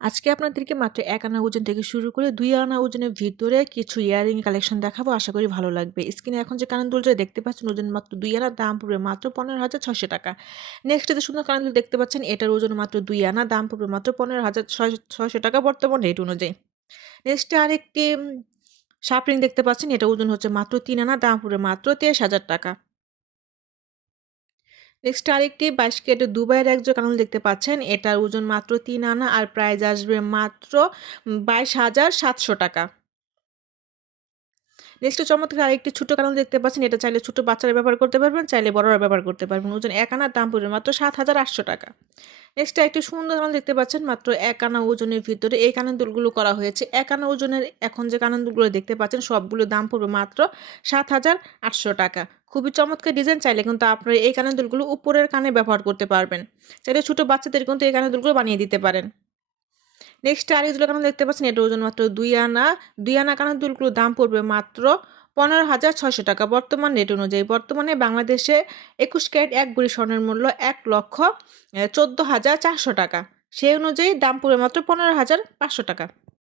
আজকে আপনাদেরকে মাত্র ১ আনা ওজন থেকে শুরু করে ২ আনা ওজনের ভিতরে কিছু ইয়াররিং কালেকশন দেখাবো। আশা করি ভালো লাগবে। স্ক্রিনে এখন যে কানের দুলটা দেখতে পাচ্ছেন ওজন মাত্র ২ আনা, দাম পড়বে মাত্র ১৫,৬০০ টাকা। নেক্সট যে সুন্দর কানের দুল দেখতে পাচ্ছেন এটার ওজন মাত্র ২ আনা, দাম পড়বে মাত্র ১৫,৬০০ টাকা বর্তমান রেট অনুযায়ী। নেক্সট আরেকটি শার্প রিং দেখতে পাচ্ছেন, এটা ওজন হচ্ছে মাত্র ৩ আনা, দাম পড়বে মাত্র ২৩,০০০ টাকা। নেক্সট আরেকটি ২২ ক্যারেটের দুবাইয়ের এক জোড়া কানের দুল দেখতে পাচ্ছেন, এটার ওজন মাত্র ৩ আনা আর প্রাইস আসবে মাত্র ২২,৭০০ টাকা। নেক্সট চমৎকার আরেকটি ছোট কানের দুল দেখতে পাচ্ছেন, এটা চাইলে ছোট বাচ্চারা ব্যবহার করতে পারবেন, চাইলে বড়রা ব্যবহার করতে পারবেন। ওজন ১ আনার, দাম পড়বে মাত্র ৭,৮০০ টাকা। নেক্সট একটি সুন্দর কানের দুল দেখতে পাচ্ছেন, মাত্র ১ আনা ওজনের ভিতরে এই কানের দুলগুলো করা হয়েছে। ১ আনা ওজনের এখন যে কানের দুলগুলো দেখতে পাচ্ছেন সবগুলোর দাম পড়বে মাত্র ৭,৮০০ টাকা। খুবই চমৎকার ডিজাইন, চাইলে কিন্তু আপনারা এই কানের দুলগুলো উপরের কানে ব্যবহার করতে পারবেন। চাইলে ছোট বাচ্চাদের কিন্তু এই কানের দুলগুলো বানিয়ে দিতে পারেন। নেক্সট আরেক জোড়া কানের দেখতে পাচ্ছেন, এটার ওজন মাত্র ২ আনা। ২ আনা কানের দুলগুলোর দাম পড়বে মাত্র ১৫,৬০০ টাকা বর্তমান রেট অনুযায়ী। বর্তমানে বাংলাদেশে ২১ ক্যারেট ১ ভরি স্বর্ণের মূল্য ১,১৪,৪০০ টাকা। সেই অনুযায়ী দাম পড়বে মাত্র ১৫,৫০০ টাকা।